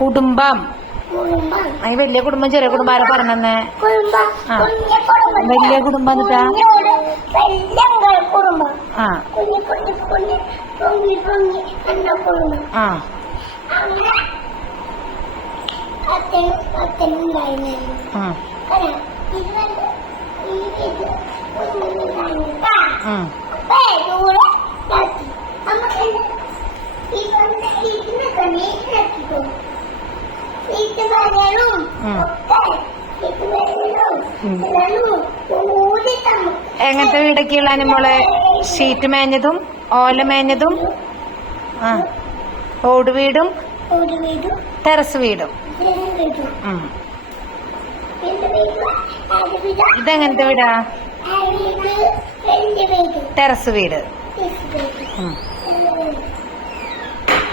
കുടുംബം. വലിയ കുടുംബം ചെറിയ കുടുംബം ആരാ പറഞ്ഞേ? വലിയ കുടുംബം എന്നിട്ടാ എങ്ങനത്തെ വീടൊക്കെയുള്ള മോളെ? ഷീറ്റ് മേഞ്ഞതും ഓല മേഞ്ഞതും ഓട് വീടും ടെറസ് വീടും. ഇതെങ്ങനത്തെ വീടാ? ടെറസ് വീട്.